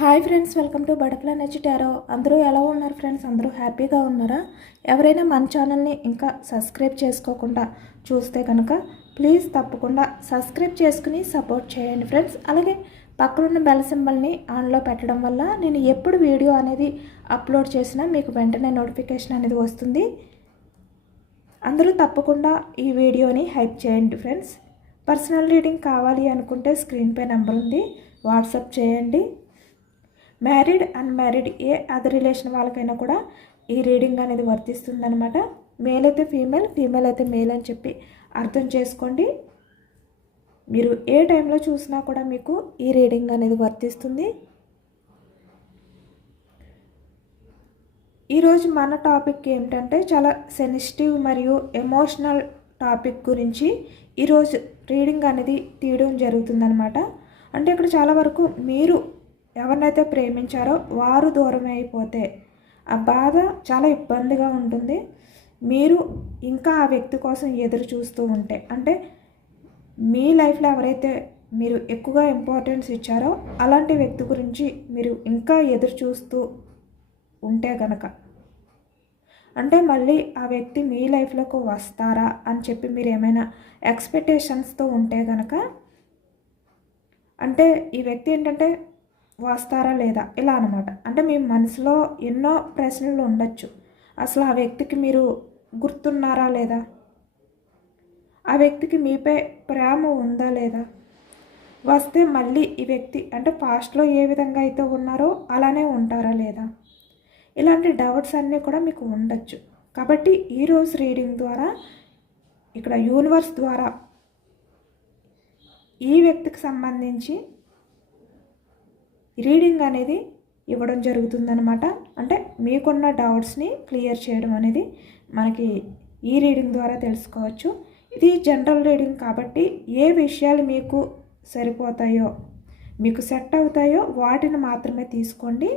Hi friends, welcome to butterfly energy tarot. అందరూ ఎలా ఉన్నారు ఫ్రెండ్స్? అందరూ హ్యాపీగా ఉన్నారా? ఎవరైనా మన ఛానల్ని ఇంకా సబ్స్క్రైబ్ చేసుకోకుండా చూస్తే కనుక ప్లీజ్ తప్పకుండా సబ్స్క్రైబ్ చేసుకుని సపోర్ట్ చేయండి ఫ్రెండ్స్. అలాగే పక్కనున్న బెల్ సింబల్ని ఆన్లో పెట్టడం వల్ల నేను ఎప్పుడు వీడియో అనేది అప్లోడ్ చేసినా మీకు వెంటనే నోటిఫికేషన్ అనేది వస్తుంది. అందరూ తప్పకుండా ఈ వీడియోని హైప్ చేయండి ఫ్రెండ్స్. పర్సనల్ రీడింగ్ కావాలి అనుకుంటే స్క్రీన్పై నెంబర్ ఉంది, వాట్సాప్ చేయండి. మ్యారీడ్ అన్మ్యారీడ్ ఏ అదర్ రిలేషన్ వాళ్ళకైనా కూడా ఈ రీడింగ్ అనేది వర్తిస్తుందన్నమాట. మేల్ అయితే ఫీమేల్, ఫీమేల్ అయితే మేల్ అని చెప్పి అర్థం చేసుకోండి. మీరు ఏ టైంలో చూసినా కూడా మీకు ఈ రీడింగ్ అనేది వర్తిస్తుంది. ఈరోజు మన టాపిక్ ఏమిటంటే చాలా సెన్సిటివ్ మరియు ఎమోషనల్ టాపిక్ గురించి ఈరోజు రీడింగ్ అనేది తీయడం జరుగుతుందన్నమాట. అంటే ఇక్కడ చాలా వరకు మీరు ఎవరినైతే ప్రేమించారో వారు దూరం అయిపోతే ఆ బాధ చాలా ఇబ్బందిగా ఉంటుంది. మీరు ఇంకా ఆ వ్యక్తి కోసం ఎదురు చూస్తూ ఉంటే, అంటే మీ లైఫ్లో ఎవరైతే మీరు ఎక్కువగా ఇంపార్టెన్స్ ఇచ్చారో అలాంటి వ్యక్తి గురించి మీరు ఇంకా ఎదురు చూస్తూ ఉంటే కనుక, అంటే మళ్ళీ ఆ వ్యక్తి మీ లైఫ్లోకి వస్తారా అని చెప్పి మీరు ఏమైనా ఎక్స్పెక్టేషన్స్తో ఉంటే కనుక, అంటే ఈ వ్యక్తి ఏంటంటే వస్తారా లేదా ఇలా అనమాట. అంటే మీ మనసులో ఎన్నో ప్రశ్నలు ఉండొచ్చు. అసలు ఆ వ్యక్తికి మీరు గుర్తున్నారా లేదా, ఆ వ్యక్తికి మీపై ప్రేమ ఉందా లేదా, వస్తే మళ్ళీ ఈ వ్యక్తి అంటే పాస్ట్లో ఏ విధంగా అయితే ఉన్నారో అలానే ఉంటారా లేదా, ఇలాంటి డౌట్స్ అన్నీ కూడా మీకు ఉండొచ్చు. కాబట్టి ఈరోజు రీడింగ్ ద్వారా ఇక్కడ యూనివర్స్ ద్వారా ఈ వ్యక్తికి సంబంధించి రీడింగ్ అనేది ఇవ్వడం జరుగుతుందన్నమాట. అంటే మీకున్న డౌట్స్ని క్లియర్ చేయడం అనేది మనకి ఈ రీడింగ్ ద్వారా తెలుసుకోవచ్చు. ఇది జనరల్ రీడింగ్ కాబట్టి ఏ విషయాలు మీకు సరిపోతాయో, మీకు సెట్ అవుతాయో వాటిని మాత్రమే తీసుకోండి.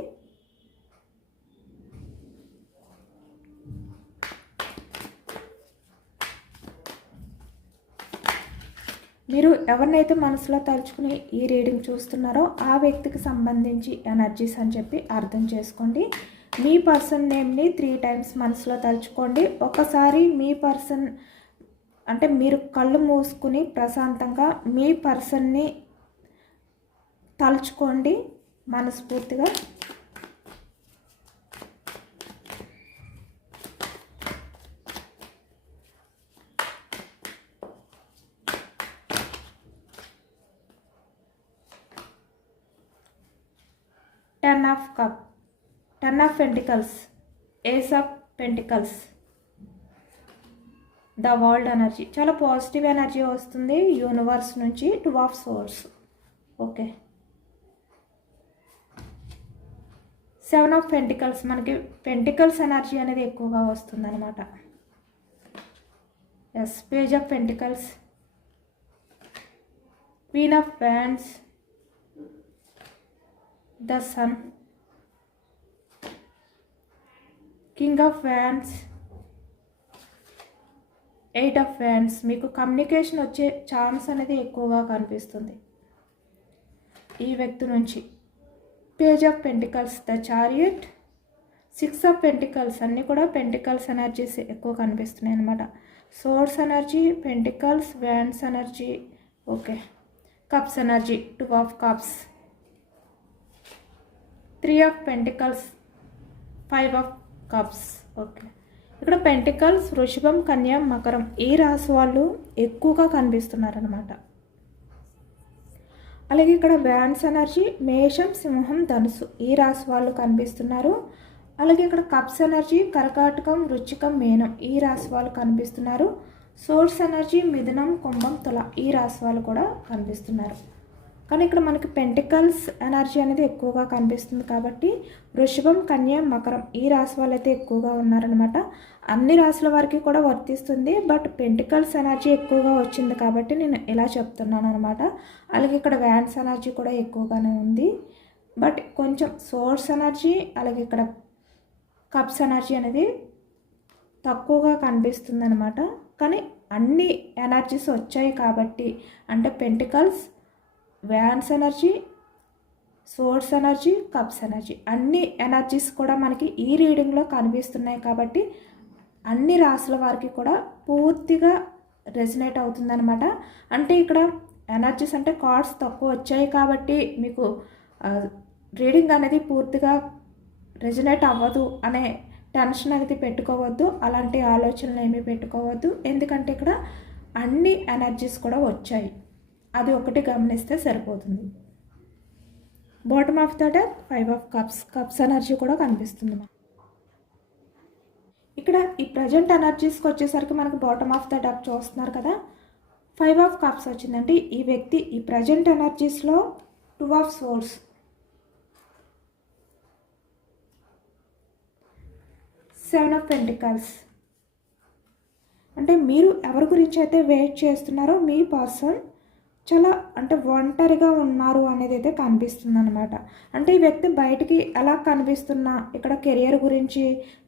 మీరు ఎవరినైతే మనసులో తలుచుకుని ఈ రీడింగ్ చూస్తున్నారో ఆ వ్యక్తికి సంబంధించి ఎనర్జీస్ అని చెప్పి అర్థం చేసుకోండి. మీ పర్సన్ నేమ్ని 3 times మనసులో తలుచుకోండి. ఒకసారి మీ పర్సన్ అంటే మీరు కళ్ళు మూసుకుని ప్రశాంతంగా మీ పర్సన్ని తలుచుకోండి మనస్ఫూర్తిగా. Ten of Pentacles, Ace of Pentacles, the world energy చాలా పాజిటివ్ ఎనర్జీ వస్తుంది యూనివర్స్ నుంచి. 2 of Swords, okay. 7 of Pentacles, మనకి పెంటికల్స్ ఎనర్జీ అనేది ఎక్కువగా వస్తుంది అనమాట. Yes, page of pentacles, queen of wands, the sun, king of wands, 8 of wands. మీకు communication వచ్చే ఛాన్స్ అనేది ఎక్కువగా కనిపిస్తుంది ఈ వ్యక్తి నుంచి. Page of pentacles, the chariot, 6 of pentacles, అన్నీ కూడా పెంటికల్స్ ఎనర్జీస్ ఎక్కువ కనిపిస్తున్నాయి అనమాట. Source energy, pentacles, wands energy, okay. Cups energy, 2 of cups, 3 of pentacles, 5 of cups, okay. ఇక్కడ పెంటికల్స్ వృషభం, కన్య, మకరం ఈ రాశి వాళ్ళు ఎక్కువగా కనిపిస్తున్నారనమాట. అలాగే ఇక్కడ వ్యాన్స్ ఎనర్జీ మేషం, సింహం, ధనుసు ఈ రాశి వాళ్ళు కనిపిస్తున్నారు. అలాగే ఇక్కడ కప్స్ ఎనర్జీ కర్కాటకం, వృశ్చికం, మీనం ఈ రాశి వాళ్ళు కనిపిస్తున్నారు. సోర్స్ ఎనర్జీ మిథునం, కుంభం, తుల ఈ రాశి వాళ్ళు కూడా కనిపిస్తున్నారు. కానీ ఇక్కడ మనకి పెంటికల్స్ ఎనర్జీ అనేది ఎక్కువగా కనిపిస్తుంది కాబట్టి వృషభం, కన్య, మకరం ఈ రాశి వాళ్ళు అయితే ఎక్కువగా ఉన్నారనమాట. అన్ని రాశుల వారికి కూడా వర్తిస్తుంది, బట్ పెంటికల్స్ ఎనర్జీ ఎక్కువగా వచ్చింది కాబట్టి నేను ఇలా చెప్తున్నాను అనమాట. అలాగే ఇక్కడ వ్యాన్స్ ఎనర్జీ కూడా ఎక్కువగానే ఉంది, బట్ కొంచెం సోర్స్ ఎనర్జీ అలాగే ఇక్కడ కప్స్ ఎనర్జీ అనేది తక్కువగా కనిపిస్తుంది అనమాట. కానీ అన్ని ఎనర్జీస్ వచ్చాయి కాబట్టి, అంటే pentacles, wands energy, source energy, cups energy అన్ని ఎనర్జీస్ కూడా మనకి ఈ రీడింగ్లో కనిపిస్తున్నాయి కాబట్టి అన్ని రాసుల వారికి కూడా పూర్తిగా రెజినేట్ అవుతుందన్నమాట. అంటే ఇక్కడ ఎనర్జీస్ అంటే కార్డ్స్ తక్కువ వచ్చాయి కాబట్టి మీకు రీడింగ్ అనేది పూర్తిగా రెజినేట్ అవ్వదు అనే టెన్షన్ అనేది పెట్టుకోవద్దు, అలాంటి ఆలోచనలు ఏమీ పెట్టుకోవద్దు. ఎందుకంటే ఇక్కడ అన్ని ఎనర్జీస్ కూడా వచ్చాయి, అది ఒకటి గమనిస్తే సరిపోతుంది. Bottom of the deck 5 of cups, cups energy కూడా కనిపిస్తుంది. ఇక్కడ ఈ ప్రజెంట్ ఎనర్జీస్కి వచ్చేసరికి మనకు బాటమ్ ఆఫ్ ద డెక్ చూస్తున్నారు కదా, 5 ఆఫ్ కప్స్ వచ్చిందంటే ఈ వ్యక్తి ఈ ప్రజెంట్ ఎనర్జీస్లో 2 ఆఫ్ సోర్స్, 7 ఆఫ్ పెంటికల్స్. అంటే మీరు ఎవరి గురించి అయితే వెయిట్ చేస్తున్నారో మీ పర్సన్ చాలా అంటే ఒంటరిగా ఉన్నారు అనేది అయితే కనిపిస్తుంది అనమాట. అంటే ఈ వ్యక్తి బయటికి ఎలా కనిపిస్తున్నా ఇక్కడ కెరియర్ గురించి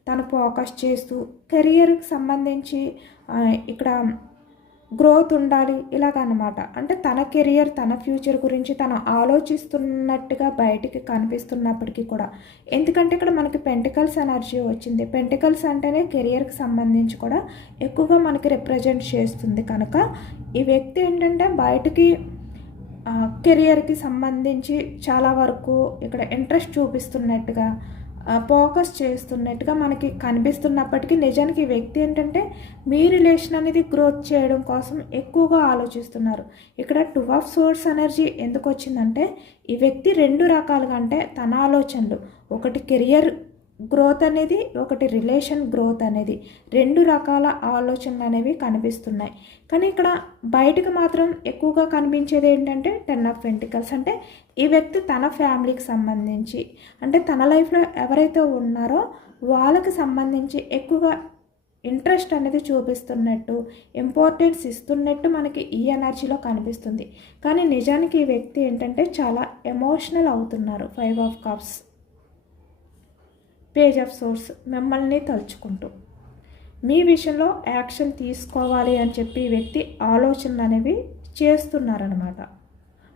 తను ఫోకస్ చేస్తూ కెరియర్కి సంబంధించి ఇక్కడ గ్రోత్ ఉండాలి ఇలాగనమాట. అంటే తన కెరియర్ తన ఫ్యూచర్ గురించి తను ఆలోచిస్తున్నట్టుగా బయటికి కనిపిస్తున్నప్పటికీ కూడా, ఎందుకంటే ఇక్కడ మనకి పెంటికల్స్ ఎనర్జీ వచ్చింది. పెంటికల్స్ అంటేనే కెరియర్కి సంబంధించి కూడా ఎక్కువగా మనకి రిప్రజెంట్ చేస్తుంది. కనుక ఈ వ్యక్తి ఏంటంటే బయటికి కెరియర్కి సంబంధించి చాలా వరకు ఇక్కడ ఇంట్రెస్ట్ చూపిస్తున్నట్టుగా ఫోకస్ చేస్తున్నట్టుగా మనకి కనిపిస్తున్నప్పటికీ నిజానికి ఈ వ్యక్తి ఏంటంటే మీ రిలేషన్ అనేది గ్రోత్ చేయడం కోసం ఎక్కువగా ఆలోచిస్తున్నారు. ఇక్కడ 2 ఆఫ్ సోర్స్ ఎనర్జీ ఎందుకు వచ్చిందంటే ఈ వ్యక్తి 2 రకాలుగా, అంటే తన ఆలోచనలు ఒకటి కెరియర్ గ్రోత్ అనేది, ఒకటి రిలేషన్ గ్రోత్ అనేది 2 రకాల ఆలోచనలు అనేవి కనిపిస్తున్నాయి. కానీ ఇక్కడ బయటకు మాత్రం ఎక్కువగా కనిపించేది ఏంటంటే 10 ఆఫ్ పెంటికల్స్. అంటే ఈ వ్యక్తి తన ఫ్యామిలీకి సంబంధించి, అంటే తన లైఫ్లో ఎవరైతే ఉన్నారో వాళ్ళకి సంబంధించి ఎక్కువగా ఇంట్రెస్ట్ అనేది చూపిస్తున్నట్టు, ఇంపార్టెన్స్ ఇస్తున్నట్టు మనకి ఈ ఎనర్జీలో కనిపిస్తుంది. కానీ నిజానికి ఈ వ్యక్తి ఏంటంటే చాలా ఎమోషనల్ అవుతున్నారు. 5 of cups, page of swords, మిమ్మల్ని తలుచుకుంటూ మీ విషయంలో యాక్షన్ తీసుకోవాలి అని చెప్పి ఈ వ్యక్తి ఆలోచనలు అనేవి చేస్తున్నారనమాట.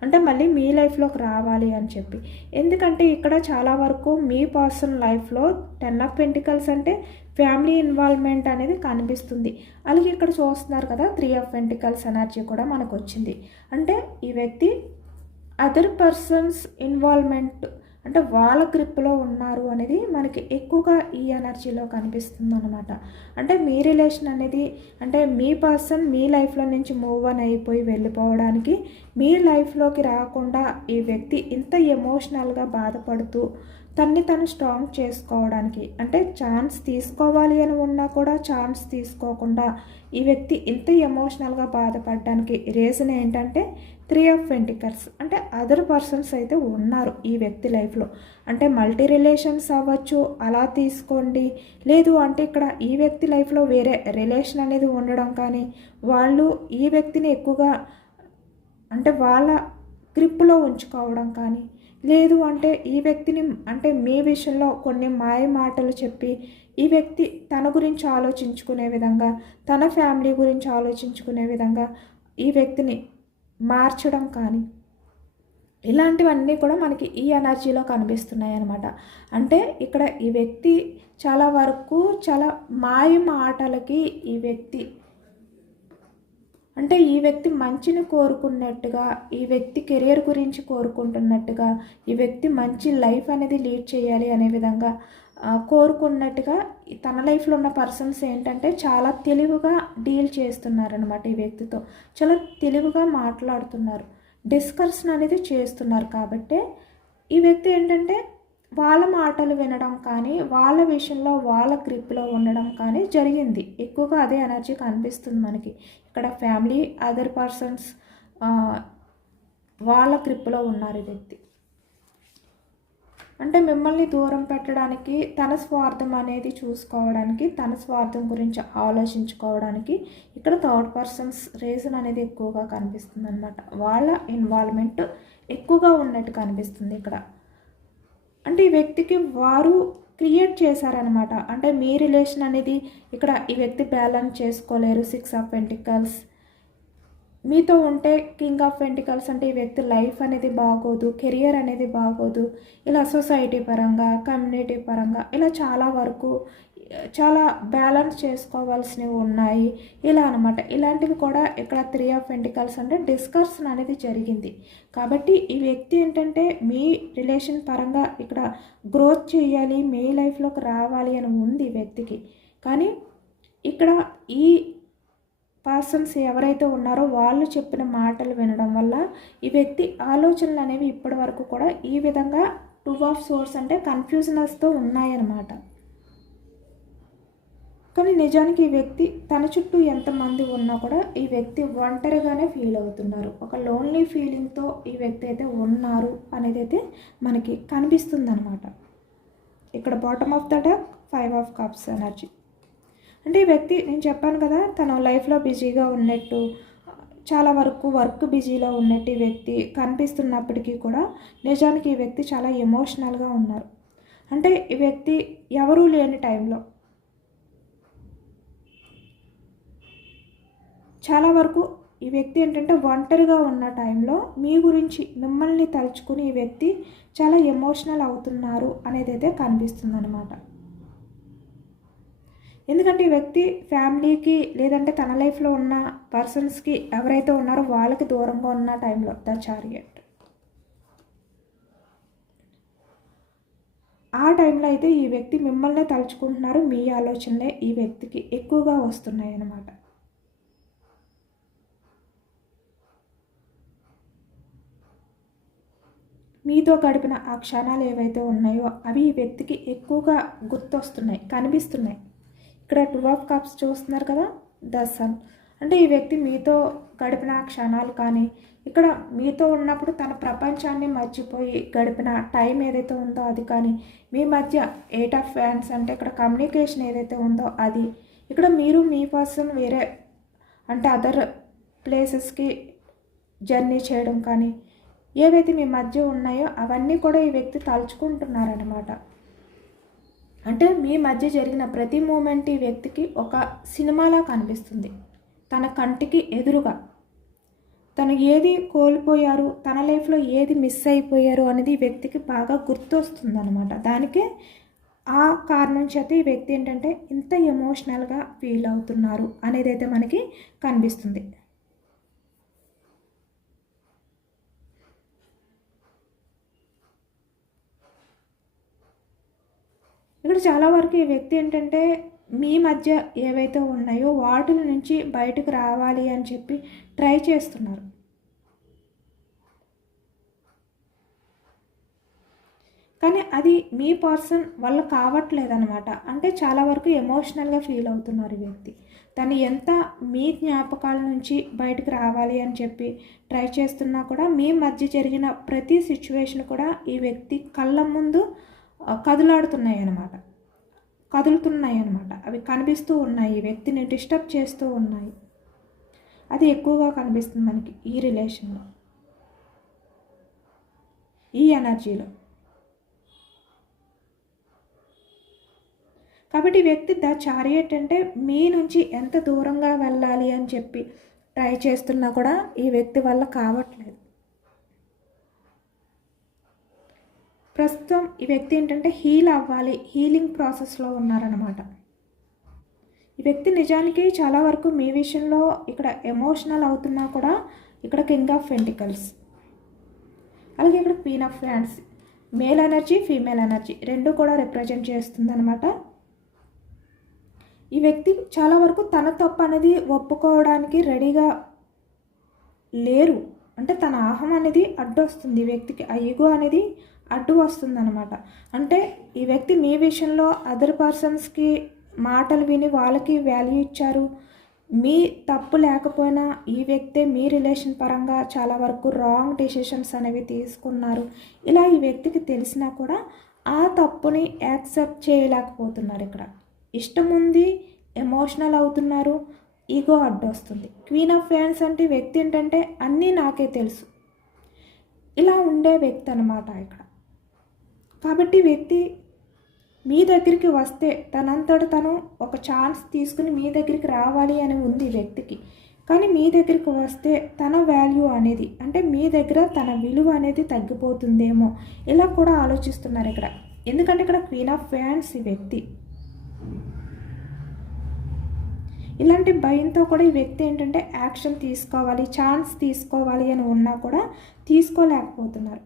అంటే మళ్ళీ మీ లైఫ్లోకి రావాలి అని చెప్పి. ఎందుకంటే ఇక్కడ చాలా వరకు మీ పర్సనల్ లైఫ్లో 10 ఆఫ్ పెంటికల్స్ అంటే ఫ్యామిలీ ఇన్వాల్వ్మెంట్ అనేది కనిపిస్తుంది. అలాగే ఇక్కడ చూస్తున్నారు కదా 3 ఆఫ్ పెంటికల్స్ ఎనర్జీ కూడా మనకు వచ్చింది. అంటే ఈ వ్యక్తి అదర్ పర్సన్స్ ఇన్వాల్వ్మెంట్ అంటే వాళ్ళ గ్రిప్లో ఉన్నారు అనేది మనకి ఎక్కువగా ఈ ఎనర్జీలో కనిపిస్తుంది అనమాట. అంటే మీ రిలేషన్ అనేది, అంటే మీ పర్సన్ మీ లైఫ్లో నుంచి మూవ్ ఆన్ అయిపోయి వెళ్ళిపోవడానికి, మీ లైఫ్లోకి రాకుండా ఈ వ్యక్తి ఇంత ఎమోషనల్గా బాధపడుతూ తన్ని తను స్ట్రాంగ్ చేసుకోవడానికి, అంటే ఛాన్స్ తీసుకోవాలి అని ఉన్నా కూడా ఛాన్స్ తీసుకోకుండా ఈ వ్యక్తి ఇంత ఎమోషనల్గా బాధపడడానికి రీజన్ ఏంటంటే 3 ఆఫ్ పెంటికల్స్. అంటే అదర్ పర్సన్స్ అయితే ఉన్నారు ఈ వ్యక్తి లైఫ్లో. అంటే మల్టీ రిలేషన్స్ అవ్వచ్చు, అలా తీసుకోండి. లేదు అంటే ఇక్కడ ఈ వ్యక్తి లైఫ్లో వేరే రిలేషన్ అనేది ఉండడం కానీ, వాళ్ళు ఈ వ్యక్తిని ఎక్కువగా అంటే వాళ్ళ గ్రిప్లో ఉంచుకోవడం కానీ, లేదు అంటే ఈ వ్యక్తిని అంటే మీ విషయంలో కొన్ని మాయ మాటలు చెప్పి ఈ వ్యక్తి తన గురించి ఆలోచించుకునే విధంగా, తన ఫ్యామిలీ గురించి ఆలోచించుకునే విధంగా ఈ వ్యక్తిని మార్చడం కానీ, ఇలాంటివన్నీ కూడా మనకి ఈ ఎనర్జీలో కనిపిస్తున్నాయి అన్నమాట. అంటే ఇక్కడ ఈ వ్యక్తి చాలా వరకు చాలా మాయ మాటలకి ఈ వ్యక్తి, అంటే ఈ వ్యక్తి మంచిని కోరుకున్నట్టుగా, ఈ వ్యక్తి కెరియర్ గురించి కోరుకుంటున్నట్టుగా, ఈ వ్యక్తి మంచి లైఫ్ అనేది లీడ్ చేయాలి అనే విధంగా కోరుకున్నట్టుగా తన లైఫ్లో ఉన్న పర్సన్స్ ఏంటంటే చాలా తెలివిగా డీల్ చేస్తున్నారనమాట. ఈ వ్యక్తితో చాలా తెలివిగా మాట్లాడుతున్నారు, డిస్కషన్ అనేది చేస్తున్నారు. కాబట్టి ఈ వ్యక్తి ఏంటంటే వాళ్ళ మాటలు వినడం కానీ, వాళ్ళ విషయంలో వాళ్ళ గ్రిప్లో ఉండడం కానీ జరిగింది. ఎక్కువగా అదే ఎనర్జీ కనిపిస్తుంది మనకి. ఇక్కడ ఫ్యామిలీ అదర్ పర్సన్స్ వాళ్ళ గ్రిప్లో ఉన్నారు ఈ వ్యక్తి. అంటే మిమ్మల్ని దూరం పెట్టడానికి, తన స్వార్థం అనేది చూసుకోవడానికి, తన స్వార్థం గురించి ఆలోచించుకోవడానికి ఇక్కడ థర్డ్ పర్సన్స్ రీజన్ అనేది ఎక్కువగా కనిపిస్తుంది అనమాట. వాళ్ళ ఇన్వాల్వ్మెంట్ ఎక్కువగా ఉన్నట్టు కనిపిస్తుంది ఇక్కడ. అంటే ఈ వ్యక్తికి వారు క్రియేట్ చేశారనమాట. అంటే మీ రిలేషన్ అనేది ఇక్కడ ఈ వ్యక్తి బ్యాలెన్స్ చేసుకోలేరు. 6 ఆఫ్ పెంటికల్స్, మీతో ఉంటే కింగ్ ఆఫ్ పెంటికల్స్ అంటే ఈ వ్యక్తి లైఫ్ అనేది బాగోదు, కెరియర్ అనేది బాగోదు, ఇలా సొసైటీ పరంగా, కమ్యూనిటీ పరంగా ఇలా చాలా వరకు చాలా బ్యాలెన్స్ చేసుకోవాల్సినవి ఉన్నాయి ఇలా అనమాట. ఇలాంటివి కూడా ఇక్కడ 3 ఆఫ్ పెంటికల్స్ అంటే డిస్కషన్ అనేది జరిగింది. కాబట్టి ఈ వ్యక్తి ఏంటంటే మీ రిలేషన్ పరంగా ఇక్కడ గ్రోత్ చేయాలి, మీ లైఫ్లోకి రావాలి అని ఉంది ఈ వ్యక్తికి. కానీ ఇక్కడ ఈ పర్సన్స్ ఎవరైతే ఉన్నారో వాళ్ళు చెప్పిన మాటలు వినడం వల్ల ఈ వ్యక్తి ఆలోచనలు అనేవి ఇప్పటి వరకు కూడా ఈ విధంగా 2 ఆఫ్ సోర్స్ అంటే కన్ఫ్యూజనస్తో ఉన్నాయన్నమాట. కానీ నిజానికి ఈ వ్యక్తి తన చుట్టూ ఎంతమంది ఉన్నా కూడా ఈ వ్యక్తి ఒంటరిగానే ఫీల్ అవుతున్నారు. ఒక లోన్లీ ఫీలింగ్తో ఈ వ్యక్తి అయితే ఉన్నారు అనేది అయితే మనకి కనిపిస్తుంది అనమాట. ఇక్కడ bottom of the deck 5 of cups energy అంటే ఈ వ్యక్తి నేను చెప్పాను కదా తన లైఫ్లో బిజీగా ఉన్నట్టు, చాలా వరకు వర్క్ బిజీలో ఉన్నట్టు ఈ వ్యక్తి కనిపిస్తున్నప్పటికీ కూడా నిజానికి ఈ వ్యక్తి చాలా ఎమోషనల్గా ఉన్నారు. అంటే ఈ వ్యక్తి ఎవరూ లేని టైంలో చాలా వరకు ఈ వ్యక్తి ఏంటంటే ఒంటరిగా ఉన్న టైంలో మీ గురించి మిమ్మల్ని తలుచుకుని ఈ వ్యక్తి చాలా ఎమోషనల్ అవుతున్నారు అనేది అయితే కనిపిస్తుంది అనమాట. ఎందుకంటే ఈ వ్యక్తి ఫ్యామిలీకి లేదంటే తన లైఫ్లో ఉన్న పర్సన్స్కి ఎవరైతే ఉన్నారో వాళ్ళకి దూరంగా ఉన్న టైంలో ద చారియట్ ఆ టైంలో అయితే ఈ వ్యక్తి మిమ్మల్నే తలుచుకుంటున్నారు. మీ ఆలోచనలే ఈ వ్యక్తికి ఎక్కువగా వస్తున్నాయి అన్నమాట. మీతో గడిపిన ఆ క్షణాలు ఏవైతే ఉన్నాయో అవి ఈ వ్యక్తికి ఎక్కువగా గుర్తొస్తున్నాయి, కనిపిస్తున్నాయి. ఇక్కడ 2 ఆఫ్ కప్స్ చూస్తున్నారు కదా, ద సన్ అంటే ఈ వ్యక్తి మీతో గడిపిన క్షణాలు కానీ ఇక్కడ మీతో ఉన్నప్పుడు తన ప్రపంచాన్ని మర్చిపోయి గడిపిన టైం ఏదైతే ఉందో అది కానీ, మీ మధ్య 8 ఆఫ్ ఫ్యాన్స్ అంటే ఇక్కడ కమ్యూనికేషన్ ఏదైతే ఉందో అది, ఇక్కడ మీరు మీ పర్సన్ వేరే అంటే అదర్ ప్లేసెస్కి జర్నీ చేయడం కానీ ఏవైతే మీ మధ్య ఉన్నాయో అవన్నీ కూడా ఈ వ్యక్తి తలుచుకుంటున్నారనమాట. అంటే మీ మధ్య జరిగిన ప్రతి మూమెంట్ ఈ వ్యక్తికి ఒక సినిమాలా కనిపిస్తుంది. తన కంటికి ఎదురుగా తను ఏది కోల్పోయారు, తన లైఫ్లో ఏది మిస్ అయిపోయారు అనేది ఈ వ్యక్తికి బాగా గుర్తొస్తుంది అనమాట. దానికే ఆ కారణం చేత ఈ వ్యక్తి ఏంటంటే ఇంత ఎమోషనల్గా ఫీల్ అవుతున్నారు అనేది అయితే మనకి కనిపిస్తుంది. ఇక్కడ చాలా వరకు ఈ వ్యక్తి ఏంటంటే మీ మధ్య ఏవైతే ఉన్నాయో వాటి నుంచి బయటకు రావాలి అని చెప్పి ట్రై చేస్తున్నారు. కానీ అది మీ పర్సన్ వల్ల కావట్లేదన్నమాట. అంటే చాలా వరకు ఎమోషనల్గా ఫీల్ అవుతున్నారు ఈ వ్యక్తి. తను ఎంత మీ జ్ఞాపకాల నుంచి బయటకు రావాలి అని చెప్పి ట్రై చేస్తున్నా కూడా మీ మధ్య జరిగిన ప్రతి సిచ్యువేషన్ కూడా ఈ వ్యక్తి కళ్ళ ముందు కదులుతున్నాయి అన్నమాట. అవి కనిపిస్తూ ఉన్నాయి, ఈ వ్యక్తిని డిస్టర్బ్ చేస్తూ ఉన్నాయి. అది ఎక్కువగా కనిపిస్తుంది మనకి ఈ రిలేషన్లో, ఈ ఎనర్జీలో. కాబట్టి ఈ వ్యక్తి ద చారియట్ అంటే మీ నుంచి ఎంత దూరంగా వెళ్ళాలి అని చెప్పి ట్రై చేస్తున్నా కూడా ఈ వ్యక్తి వల్ల కావట్లేదు. ప్రస్తుతం ఈ వ్యక్తి ఏంటంటే హీల్ అవ్వాలి, హీలింగ్ ప్రాసెస్లో ఉన్నారనమాట. ఈ వ్యక్తి నిజానికి చాలా వరకు మీ విషయంలో ఇక్కడ ఎమోషనల్ అవుతున్నా కూడా ఇక్కడ కింగ్ ఆఫ్ పెంటికల్స్, అలాగే ఇక్కడ queen of hands, male energy female energy రెండు కూడా రిప్రజెంట్ చేస్తుంది అనమాట. ఈ వ్యక్తి చాలా వరకు తన తప్పు అనేది ఒప్పుకోవడానికి రెడీగా లేరు. అంటే తన అహం అనేది అడ్డు వస్తుంది ఈ వ్యక్తికి, ఆ ఈగో అనేది అడ్డు వస్తుంది అనమాట. అంటే ఈ వ్యక్తి మీ విషయంలో అదర్ పర్సన్స్కి మాటలు విని వాళ్ళకి వాల్యూ ఇచ్చారు. మీ తప్పు లేకపోయినా ఈ వ్యక్తే మీ రిలేషన్ పరంగా చాలా వరకు రాంగ్ డెసిషన్స్ అనేవి తీసుకున్నారు. ఇలా ఈ వ్యక్తికి తెలిసినా కూడా ఆ తప్పుని యాక్సెప్ట్ చేయలేకపోతున్నారు. ఇక్కడ ఇష్టం ఉంది, ఎమోషనల్ అవుతున్నారు, ఈగో అడ్డు వస్తుంది. క్వీన్ ఆఫ్ ఫ్యాన్స్ అంటే వ్యక్తి ఏంటంటే అన్నీ నాకే తెలుసు ఇలా ఉండే వ్యక్తి అనమాట ఇక్కడ. కాబట్టి వ్యక్తి మీ దగ్గరికి వస్తే తనంతట తను ఒక ఛాన్స్ తీసుకుని మీ దగ్గరికి రావాలి అని ఉంది వ్యక్తికి. కానీ మీ దగ్గరికి వస్తే తన వాల్యూ అనేది అంటే మీ దగ్గర తన విలువ అనేది తగ్గిపోతుందేమో ఇలా కూడా ఆలోచిస్తున్నారు ఇక్కడ. ఎందుకంటే ఇక్కడ క్వీన్ ఆఫ్ వ్యాండ్స్ ఈ వ్యక్తి. ఇలాంటి భయంతో కూడా ఈ వ్యక్తి ఏంటంటే యాక్షన్ తీసుకోవాలి, ఛాన్స్ తీసుకోవాలి అని ఉన్నా కూడా తీసుకోలేకపోతున్నారు.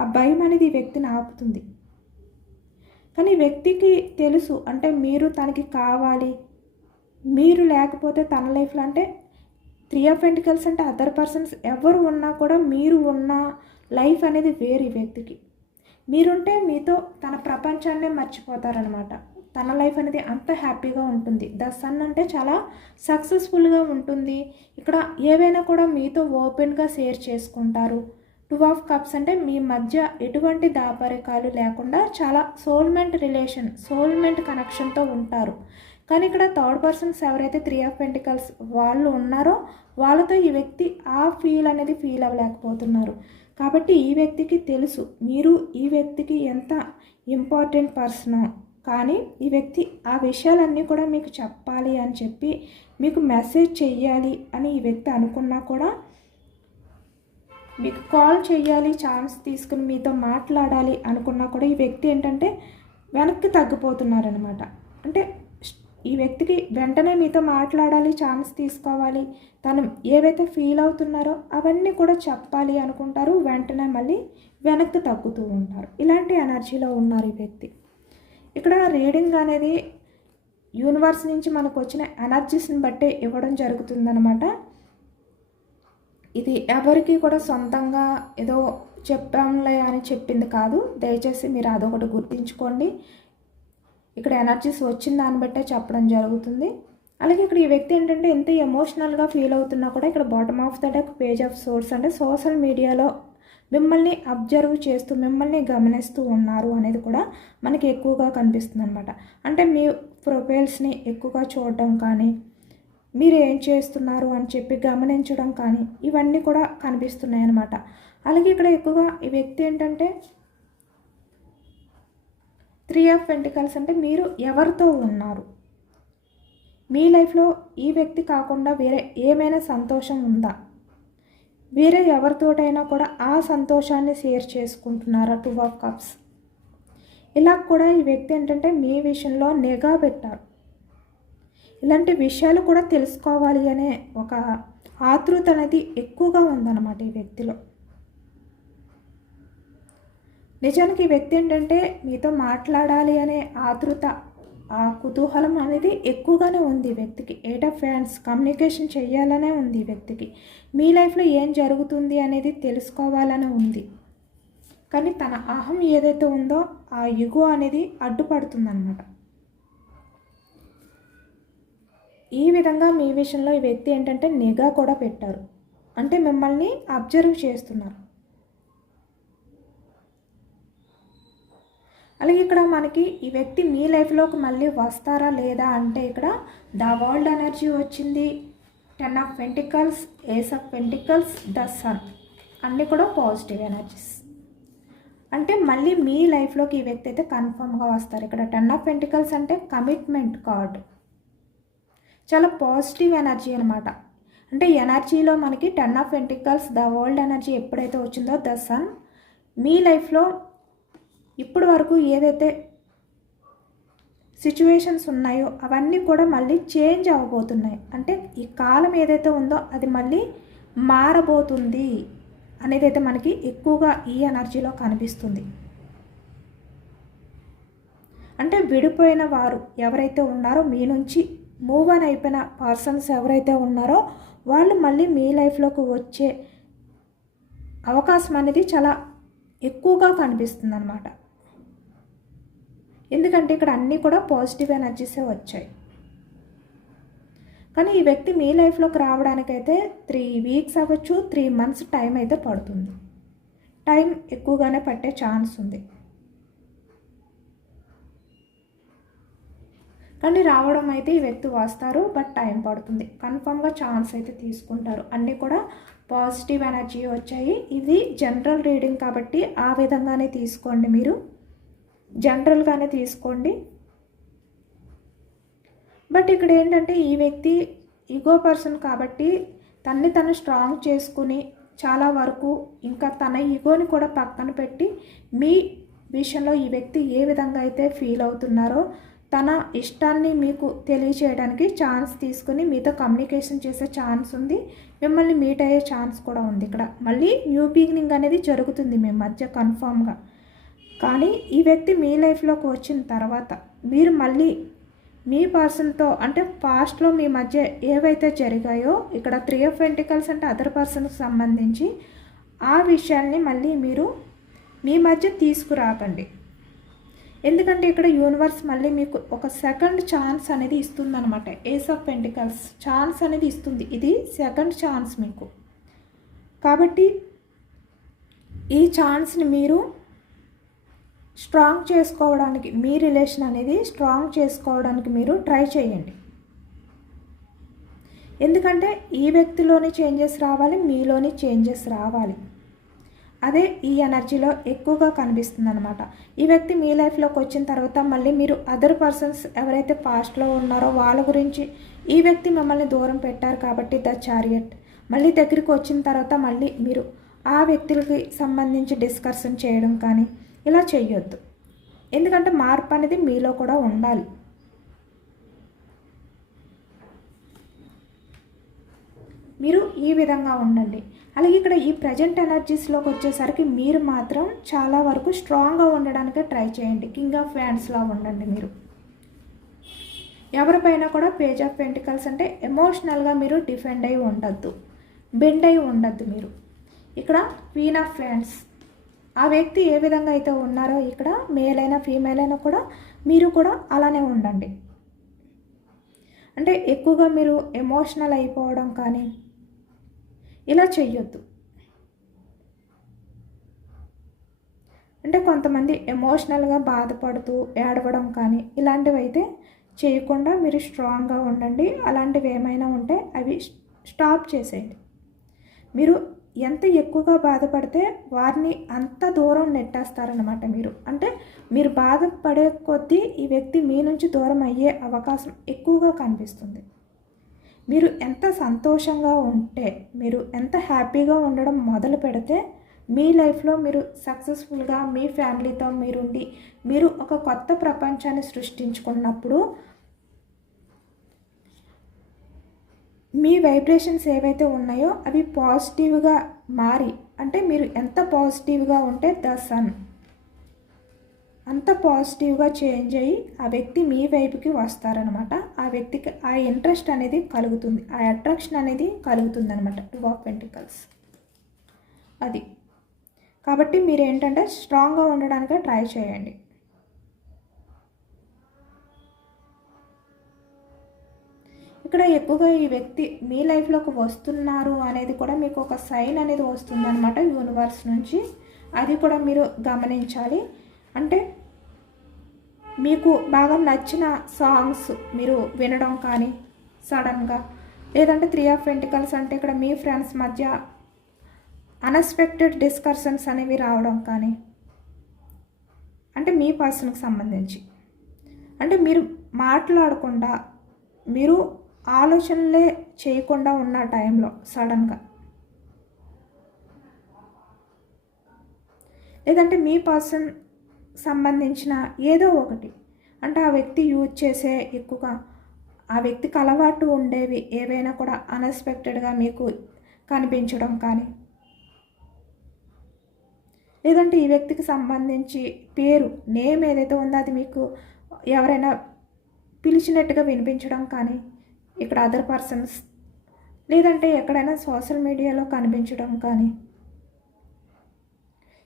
ఆ భయం అనేది ఈ వ్యక్తిని ఆపుతుంది. కానీ ఈ వ్యక్తికి తెలుసు అంటే మీరు తనకి కావాలి, మీరు లేకపోతే తన లైఫ్లో అంటే 3 ఆఫ్ పెంటికల్స్ అంటే అదర్ పర్సన్స్ ఎవరు ఉన్నా కూడా మీరు ఉన్న లైఫ్ అనేది వేరు ఈ వ్యక్తికి. మీరుంటే మీతో తన ప్రపంచాన్నే మర్చిపోతారనమాట. తన లైఫ్ అనేది అంత హ్యాపీగా ఉంటుంది. ద సన్ అంటే చాలా సక్సెస్ఫుల్గా ఉంటుంది. ఇక్కడ ఏవైనా కూడా మీతో ఓపెన్గా షేర్ చేసుకుంటారు. 2 ఆఫ్ కప్స్ అంటే మీ మధ్య ఎటువంటి దాపరికాలు లేకుండా చాలా సోల్మెంట్ రిలేషన్, సోల్మెంట్ కనెక్షన్తో ఉంటారు. కానీ ఇక్కడ థర్డ్ పర్సన్స్ ఎవరైతే 3 ఆఫ్ పెంటికల్స్ వాళ్ళు ఉన్నారో వాళ్ళతో ఈ వ్యక్తి ఆ ఫీల్ అనేది ఫీల్ అవ్వలేకపోతున్నారు. కాబట్టి ఈ వ్యక్తికి తెలుసు మీరు ఈ వ్యక్తికి ఎంత ఇంపార్టెంట్ పర్సనో. కానీ ఈ వ్యక్తి ఆ విషయాలన్నీ కూడా మీకు చెప్పాలి అని చెప్పి మీకు మెసేజ్ చెయ్యాలి అని ఈ వ్యక్తి అనుకున్నా కూడా, మీకు కాల్ చేయాలి, ఛాన్స్ తీసుకుని మీతో మాట్లాడాలి అనుకున్నా కూడా ఈ వ్యక్తి ఏంటంటే వెనక్కి తగ్గిపోతున్నారనమాట. అంటే ఈ వ్యక్తికి వెంటనే మీతో మాట్లాడాలి, ఛాన్స్ తీసుకోవాలి, తను ఏవైతే ఫీల్ అవుతున్నారో అవన్నీ కూడా చెప్పాలి అనుకుంటారు, వెంటనే మళ్ళీ వెనక్కి తగ్గుతూ ఉంటారు. ఇలాంటి ఎనర్జీలో ఉన్నారు ఈ వ్యక్తి. ఇక్కడ రీడింగ్ అనేది యూనివర్స్ నుంచి మనకు వచ్చిన ఎనర్జీస్ని బట్టే ఇవ్వడం జరుగుతుందనమాట. ఇది ఎవరికి కూడా సొంతంగా ఏదో చెప్పాంలే అని చెప్పింది కాదు. దయచేసి మీరు అదొకటి గుర్తుంచుకోండి. ఇక్కడ ఎనర్జీస్ వచ్చిన దాన్ని బట్టే చెప్పడం జరుగుతుంది. అలాగే ఇక్కడ ఈ వ్యక్తి ఏంటంటే ఎంత ఎమోషనల్గా ఫీల్ అవుతున్నా కూడా ఇక్కడ bottom of the deck page of swords అంటే సోషల్ మీడియాలో మిమ్మల్ని అబ్జర్వ్ చేస్తూ మిమ్మల్ని గమనిస్తూ ఉన్నారు అనేది కూడా మనకి ఎక్కువగా కనిపిస్తుంది అనమాట. అంటే మీ ప్రొఫైల్స్ని ఎక్కువగా చూడడం కానీ, మీరు ఏం చేస్తున్నారు అని చెప్పి గమనించడం కానీ ఇవన్నీ కూడా కనిపిస్తున్నాయి అన్నమాట. అలాగే ఇక్కడ ఎక్కువగా ఈ వ్యక్తి ఏంటంటే 3 ఆఫ్ పెంటికల్స్ అంటే మీరు ఎవరితో ఉన్నారు, మీ లైఫ్లో ఈ వ్యక్తి కాకుండా వేరే ఏమైనా సంతోషం ఉందా, వేరే ఎవరితోటైనా కూడా ఆ సంతోషాన్ని షేర్ చేసుకుంటున్నారా. 2 ఆఫ్ కప్స్ ఇలా కూడా ఈ వ్యక్తి ఏంటంటే మీ విషయంలో నిఘా పెట్టారు. ఇలాంటి విషయాలు కూడా తెలుసుకోవాలి అనే ఒక ఆతృత అనేది ఎక్కువగా ఉందన్నమాట ఈ వ్యక్తిలో. నిజానికి ఈ వ్యక్తి ఏంటంటే మీతో మాట్లాడాలి అనే ఆతృత, ఆ కుతూహలం అనేది ఎక్కువగానే ఉంది ఈ వ్యక్తికి. 8 ఆఫ్ వ్యాండ్స్ కమ్యూనికేషన్ చేయాలనే ఉంది ఈ వ్యక్తికి. మీ లైఫ్లో ఏం జరుగుతుంది అనేది తెలుసుకోవాలనే ఉంది. కానీ తన అహం ఏదైతే ఉందో ఆ ఈగో అనేది అడ్డుపడుతుందన్నమాట. ఈ విధంగా మీ విషయంలో ఈ వ్యక్తి ఏంటంటే నిఘా కూడా పెట్టారు. అంటే మిమ్మల్ని అబ్జర్వ్ చేస్తున్నారు. అలాగే ఇక్కడ మనకి ఈ వ్యక్తి మీ లైఫ్లోకి మళ్ళీ వస్తారా లేదా అంటే ఇక్కడ ద వరల్డ్ ఎనర్జీ వచ్చింది, 10 of pentacles, ace of pentacles, the sun అన్నీ కూడా పాజిటివ్ ఎనర్జీస్. అంటే మళ్ళీ మీ లైఫ్లోకి ఈ వ్యక్తి అయితే కన్ఫర్మ్గా వస్తారు. ఇక్కడ 10 ఆఫ్ పెంటికల్స్ అంటే కమిట్మెంట్ కార్డ్, చాలా పాజిటివ్ ఎనర్జీ అనమాట. అంటే ఎనర్జీలో మనకి 10 of pentacles, the world energy ఎప్పుడైతే వచ్చిందో ద సన్ మీ లైఫ్లో ఇప్పటి వరకు ఏదైతే సిచ్యువేషన్స్ ఉన్నాయో అవన్నీ కూడా మళ్ళీ చేంజ్ అవ్వబోతున్నాయి. అంటే ఈ కాలం ఏదైతే ఉందో అది మళ్ళీ మారబోతుంది అనేది అయితే మనకి ఎక్కువగా ఈ ఎనర్జీలో కనిపిస్తుంది. అంటే విడిపోయిన వారు ఎవరైతే ఉన్నారో, మీ నుంచి మూవ్ ఆన్ అయిపోయిన పర్సన్స్ ఎవరైతే ఉన్నారో వాళ్ళు మళ్ళీ మీ లైఫ్లోకి వచ్చే అవకాశం అనేది చాలా ఎక్కువగా కనిపిస్తుంది అన్నమాట. ఎందుకంటే ఇక్కడ అన్నీ కూడా పాజిటివ్ ఎనర్జీసే వచ్చాయి. కానీ ఈ వ్యక్తి మీ లైఫ్లోకి రావడానికైతే 3 వీక్స్ అవ్వచ్చు, 3 మంత్స్ టైం అయితే పడుతుంది. టైం ఎక్కువగానే పట్టే ఛాన్స్ ఉంది. కానీ రావడం అయితే ఈ వ్యక్తి వస్తారు, బట్ టైం పడుతుంది. కన్ఫర్మ్గా ఛాన్స్ అయితే తీసుకుంటారు. అన్నీ కూడా పాజిటివ్ ఎనర్జీ వచ్చాయి. ఇది జనరల్ రీడింగ్ కాబట్టి ఆ విధంగానే తీసుకోండి, మీరు జనరల్గానే తీసుకోండి. బట్ ఇక్కడ ఏంటంటే ఈ వ్యక్తి ఈగో పర్సన్ కాబట్టి తన్ని తను స్ట్రాంగ్ చేసుకుని చాలా వరకు ఇంకా తన ఈగోని కూడా పక్కన పెట్టి మీ విషయంలో ఈ వ్యక్తి ఏ విధంగా అయితే ఫీల్ అవుతున్నారో తన ఇష్టాన్ని మీకు తెలియచేయడానికి ఛాన్స్ తీసుకుని మీతో కమ్యూనికేషన్ చేసే ఛాన్స్ ఉంది, మిమ్మల్ని మీట్ అయ్యే ఛాన్స్ కూడా ఉంది. ఇక్కడ మళ్ళీ న్యూ బిగినింగ్ అనేది జరుగుతుంది మీ మధ్య కన్ఫామ్గా. కానీ ఈ వ్యక్తి మీ లైఫ్లోకి వచ్చిన తర్వాత మీరు మళ్ళీ మీ పర్సన్తో అంటే పాస్ట్లో మీ మధ్య ఏవైతే జరిగాయో ఇక్కడ 3 ఆఫ్ పెంటికల్స్ అంటే అదర్ పర్సన్కి సంబంధించి ఆ విషయాల్ని మళ్ళీ మీరు మీ మధ్య తీసుకురాకండి. ఎందుకంటే ఇక్కడ యూనివర్స్ మళ్ళీ మీకు ఒక సెకండ్ ఛాన్స్ అనేది ఇస్తుందన్నమాట. ఏస్ ఆఫ్ పెంటికల్స్ ఛాన్స్ అనేది ఇస్తుంది, ఇది సెకండ్ ఛాన్స్ మీకు. కాబట్టి ఈ ఛాన్స్ని మీరు స్ట్రాంగ్ చేసుకోవడానికి, మీ రిలేషన్ అనేది స్ట్రాంగ్ చేసుకోవడానికి మీరు ట్రై చేయండి. ఎందుకంటే ఈ వ్యక్తిలోని చేంజెస్ రావాలి, మీలోని చేంజెస్ రావాలి. అదే ఈ ఎనర్జీలో ఎక్కువగా కనిపిస్తుంది అనమాట. ఈ వ్యక్తి మీ లైఫ్లోకి వచ్చిన తర్వాత మళ్ళీ మీరు అదర్ పర్సన్స్ ఎవరైతే పాస్ట్లో ఉన్నారో వాళ్ళ గురించి ఈ వ్యక్తి మిమ్మల్ని దూరం పెట్టారు కాబట్టి ద చారియట్ మళ్ళీ దగ్గరికి వచ్చిన తర్వాత మళ్ళీ మీరు ఆ వ్యక్తులకి సంబంధించి డిస్కషన్ చేయడం కానీ ఇలా చేయొద్దు. ఎందుకంటే మార్పు అనేది మీలో కూడా ఉండాలి. మీరు ఈ విధంగా ఉండండి. అలాగే ఇక్కడ ఈ ప్రజెంట్ ఎనర్జీస్లోకి వచ్చేసరికి మీరు మాత్రం చాలా వరకు స్ట్రాంగ్గా ఉండడానికే ట్రై చేయండి. కింగ్ ఆఫ్ వ్యాండ్స్లా ఉండండి. మీరు ఎవరిపైనా కూడా పేజ్ ఆఫ్ పెంటికల్స్ అంటే ఎమోషనల్గా మీరు డిఫెండ్ అయి ఉండద్దు, బెండ్ అయి ఉండద్దు. మీరు ఇక్కడ క్వీన్ ఆఫ్ వ్యాండ్స్, ఆ వ్యక్తి ఏ విధంగా అయితే ఉన్నారో ఇక్కడ మేల్ అయినా ఫీమేల్ అయినా కూడా మీరు కూడా అలానే ఉండండి. అంటే ఎక్కువగా మీరు ఎమోషనల్ అయిపోవడం కానీ ఇలా చెయ్యొద్దు. అంటే కొంతమంది ఎమోషనల్గా బాధపడుతూ ఏడవడం కానీ ఇలాంటివి అయితే చేయకుండా మీరు స్ట్రాంగ్గా ఉండండి. అలాంటివి ఏమైనా ఉంటే అవి స్టాప్ చేసేయండి. మీరు ఎంత ఎక్కువగా బాధపడితే వారిని అంత దూరం నెట్టేస్తారనమాట. మీరు అంటే మీరు బాధపడే కొద్దీ ఈ వ్యక్తి మీ నుంచి దూరం అయ్యే అవకాశం ఎక్కువగా కనిపిస్తుంది. మీరు ఎంత సంతోషంగా ఉంటే, మీరు ఎంత హ్యాపీగా ఉండడం మొదలు పెడితే మీ లైఫ్లో మీరు సక్సెస్ఫుల్గా మీ ఫ్యామిలీతో మీరుండి మీరు ఒక కొత్త ప్రపంచాన్ని సృష్టించుకున్నప్పుడు మీ వైబ్రేషన్స్ ఏవైతే ఉన్నాయో అవి పాజిటివ్గా మారి, అంటే మీరు ఎంత పాజిటివ్గా ఉంటే ద సన్ అంత పాజిటివ్గా చేంజ్ అయ్యి ఆ వ్యక్తి మీ వైపుకి వస్తారనమాట. ఆ వ్యక్తికి ఆ ఇంట్రెస్ట్ అనేది కలుగుతుంది, ఆ అట్రాక్షన్ అనేది కలుగుతుంది అనమాట. 2 ఆఫ్ పెంటికల్స్ అది. కాబట్టి మీరు ఏంటంటే స్ట్రాంగ్గా ఉండడానికి ట్రై చేయండి. ఇక్కడ ఎక్కువగా ఈ వ్యక్తి మీ లైఫ్లోకి వస్తున్నారు అనేది కూడా మీకు ఒక సైన్ అనేది వస్తుందన్నమాట యూనివర్స్ నుంచి. అది కూడా మీరు గమనించాలి. అంటే మీకు బాగా నచ్చిన సాంగ్స్ మీరు వినడం కానీ సడన్గా, లేదంటే 3 ఆఫ్ పెంటికల్స్ అంటే ఇక్కడ మీ ఫ్రెండ్స్ మధ్య అన్ఎక్స్పెక్టెడ్ డిస్కషన్స్ అనేవి రావడం కానీ, అంటే మీ పర్సన్కి సంబంధించి, అంటే మీరు మాట్లాడకుండా మీరు ఆలోచనలే చేయకుండా ఉన్న టైంలో సడన్గా, లేదంటే మీ పర్సన్ సంబంధించిన ఏదో ఒకటి, అంటే ఆ వ్యక్తి యూజ్ చేసే ఎక్కువగా ఆ వ్యక్తికి అలవాటు ఉండేవి ఏవైనా కూడా అన్ఎక్స్పెక్టెడ్గా మీకు కనిపించడం కానీ, లేదంటే ఈ వ్యక్తికి సంబంధించి పేరు నేమ్ ఏదైతే ఉందో అది మీకు ఎవరైనా పిలిచినట్టుగా వినిపించడం కానీ, ఇక్కడ అదర్ పర్సన్స్, లేదంటే ఎక్కడైనా సోషల్ మీడియాలో కనిపించడం కానీ,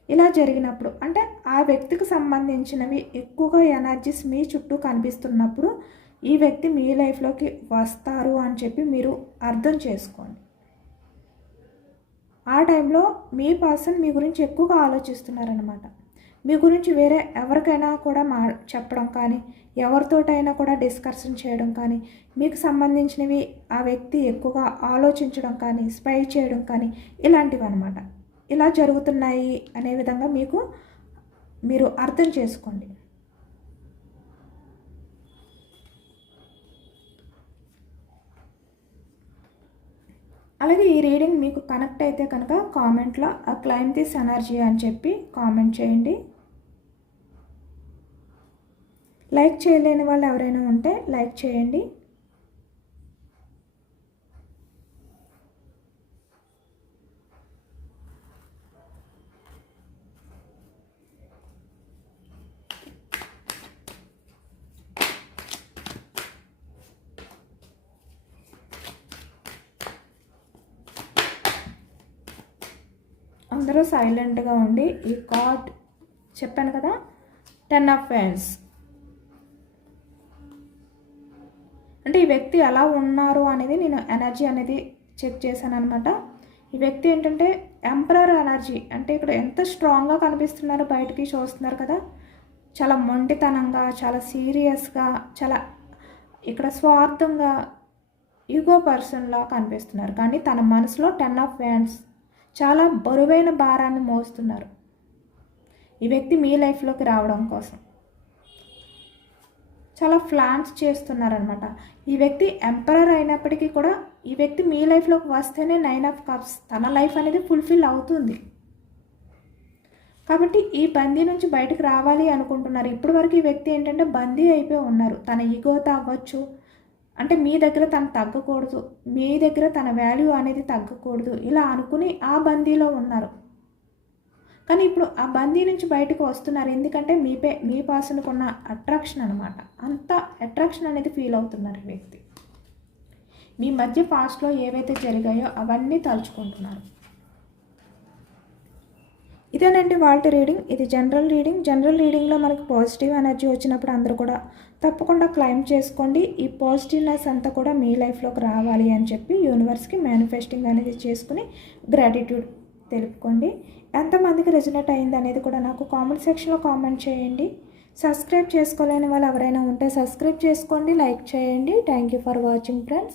ఇలా జరిగినప్పుడు అంటే ఆ వ్యక్తికి సంబంధించినవి ఎక్కువగా ఎనర్జీస్ మీ చుట్టూ కనిపిస్తున్నప్పుడు ఈ వ్యక్తి మీ లైఫ్లోకి వస్తారు అని చెప్పి మీరు అర్థం చేసుకోండి. ఆ టైంలో మీ పర్సన్ మీ గురించి ఎక్కువగా ఆలోచిస్తున్నారనమాట. మీ గురించి వేరే ఎవరికైనా కూడా చెప్పడం కానీ, ఎవరితోటైనా కూడా డిస్కషన్ చేయడం కానీ, మీకు సంబంధించినవి ఆ వ్యక్తి ఎక్కువగా ఆలోచించడం కానీ, స్పై చేయడం కానీ ఇలాంటివి అనమాట. ఇలా జరుగుతున్నాయి అనే విధంగా మీరు అర్థం చేసుకోండి. అలాగే ఈ రీడింగ్ మీకు కనెక్ట్ అయితే కనుక కామెంట్లో ఆ క్లైమ్ దిస్ ఎనర్జీ అని చెప్పి కామెంట్ చేయండి. లైక్ చేయలేని వాళ్ళు ఎవరైనా ఉంటే లైక్ చేయండి. అందరూ సైలెంట్గా ఉండి ఈ కార్డ్ చెప్పాను కదా 10 ఆఫ్ Wands. అంటే ఈ వ్యక్తి ఎలా ఉన్నారు అనేది నేను ఎనర్జీ అనేది చెక్ చేశాను అనమాట. ఈ వ్యక్తి ఏంటంటే ఎంపరర్ ఎనర్జీ, అంటే ఇక్కడ ఎంత స్ట్రాంగ్గా కనిపిస్తున్నారో బయటికి చూస్తున్నారు కదా, చాలా మొండితనంగా, చాలా సీరియస్గా, చాలా ఇక్కడ స్వార్థంగా ఈగో పర్సన్లా కనిపిస్తున్నారు. కానీ తన మనసులో 10 ఆఫ్ Wands చాలా బరువైన భారాన్ని మోస్తున్నారు ఈ వ్యక్తి మీ లైఫ్లోకి రావడం కోసం. చాలా ప్లాన్స్ చేస్తున్నారనమాట. ఈ వ్యక్తి ఎంపరర్ అయినప్పటికీ కూడా ఈ వ్యక్తి మీ లైఫ్లోకి వస్తేనే 9 ఆఫ్ కప్స్ తన లైఫ్ అనేది ఫుల్ఫిల్ అవుతుంది. కాబట్టి ఈ బందీ నుంచి బయటకు రావాలి అనుకుంటున్నారు. ఇప్పటి వరకు ఈ వ్యక్తి ఏంటంటే బందీ అయిపోయి ఉన్నారు. తన ఈగోతో అవ్వచ్చు, అంటే మీ దగ్గర తను తగ్గకూడదు, మీ దగ్గర తన వాల్యూ అనేది తగ్గకూడదు, ఇలా అనుకుని ఆ బందీలో ఉన్నారు. కానీ ఇప్పుడు ఆ బందీ నుంచి బయటకు వస్తున్నారు. ఎందుకంటే మీ పర్సన్కి ఉన్న అట్రాక్షన్ అనమాట, అంత అట్రాక్షన్ అనేది ఫీల్ అవుతున్నారు ఈ వ్యక్తి. మీ మధ్య పాస్ట్లో ఏవైతే జరిగాయో అవన్నీ తలుచుకుంటున్నారు. ఇదేనండి వాళ్ళ రీడింగ్. ఇది జనరల్ రీడింగ్. జనరల్ రీడింగ్లో మనకు పాజిటివ్ ఎనర్జీ వచ్చినప్పుడు అందరూ కూడా తప్పకుండా క్లైమ్ చేసుకోండి. ఈ పాజిటివ్నెస్ అంతా కూడా మీ లైఫ్లోకి రావాలి అని చెప్పి యూనివర్స్కి మేనిఫెస్టింగ్ అనేది చేసుకుని గ్రాటిట్యూడ్ తెలుపుకోండి. ఎంతమందికి రెజొనేట్ అయింది అనేది కూడా నాకు కామెంట్ సెక్షన్లో కామెంట్ చేయండి. సబ్స్క్రైబ్ చేసుకోలేని వాళ్ళు ఎవరైనా ఉంటే సబ్స్క్రైబ్ చేసుకోండి, లైక్ చేయండి. Thank you for watching friends.